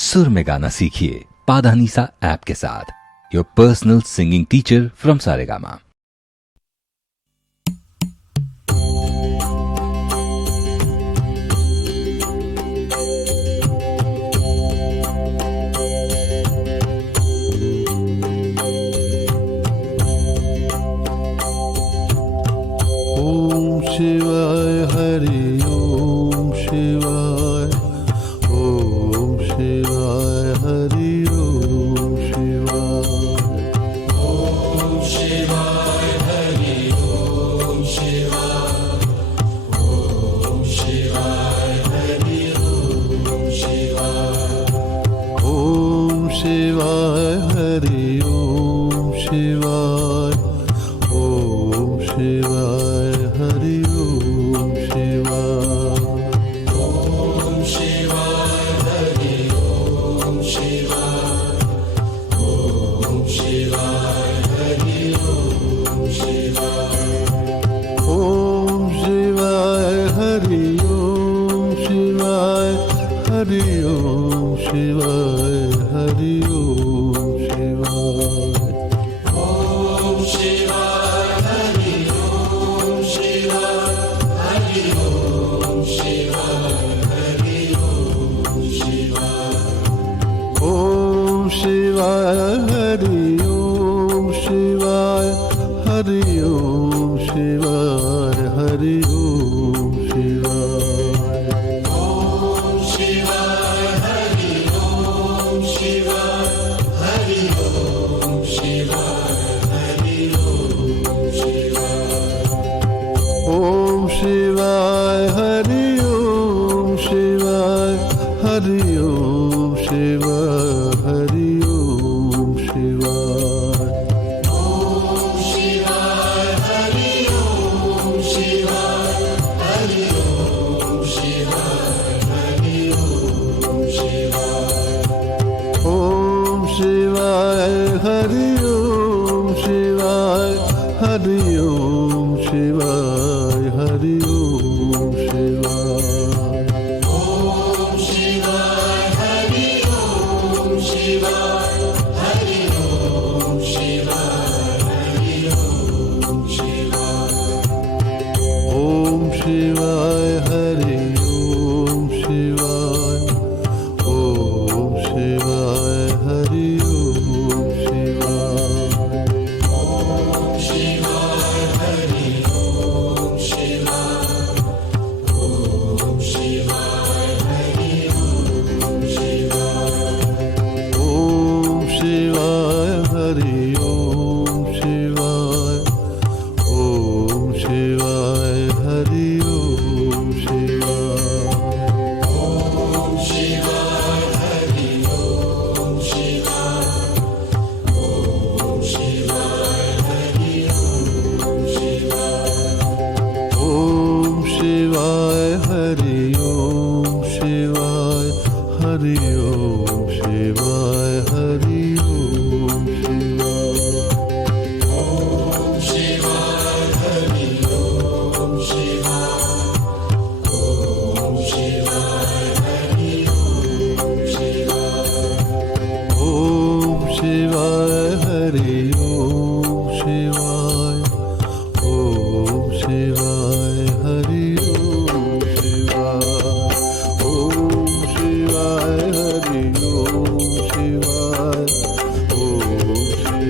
सुर में गाना सीखिए पाधानीसा ऐप के साथ, your personal singing teacher from Saregama. Om Shivaya Hari ओम शिवाय, ओम शिवाय हरि ओम शिवाय, ओम शिवाय हरि ओम शिवाय, ओम शिवाय हरि ओम शिवाय, ओम शिवाय हरि ओम शिवाय, ओम शिवाय हरि ओम शिवाय, ओम शिवाय हरि ओम शिवाय, ओम शिवाय हरि ओम शिवाय, ओम शिवाय हरि ओम शिवाय, हरि ओम शिवाय हरि ओम शिवाय, ओम शिवाय हरि ओम शिवाय, हरि ओम शिवाय हरि ओम शिवाय, ओम शिवाय हरि ओम शिवाय, हरि ओम शिवाय हरि ओम शिवाय, ओम शिवाय हरि ओम शिवाय, हरि ओम शिवाय हरि ओम शिवाय, ओम शिवाय हरि ओम शिवाय, हरि ओम शिवाय हरि ओम शिवाय, ओम शिवाय हरि ओम शिवाय, हरि ओम शिवाय हरि ओम शिवाय, ओम शिवाय हरि ओम शिवाय, हरि ओम शिवाय हरि ओम शिवाय, ओम शिवाय हरि ओम शिवाय, हरि ओम शिवाय हरि ओम शिवाय, ओम शिवाय हरि ओम शिवाय, ओम शिवाय हरि ओम शिवाय, ओम शिवाय हरि ओम शिवाय, ओम शिवाय हरि ओम शिवाय, ओम शिवाय हरि ओम शिवाय, ओम शिवाय हरि ओम शिवाय, ओम शिवाय हरि ओम शिवाय, ओम शिवाय हरि ओम शिवाय, ओम शिवाय हरि ओम शिवाय, हरि ओम शिवाय हरि ओम शिवाय, ओम शिवाय हरि ओम शिवाय, ओम शिवाय हरि ओम शिवाय, ओम शिवाय हरि ओम शिवाय, ओम शिवाय हरि ओम शिवाय, ओम शिवाय हरि ओम शिवाय, ओम शिवाय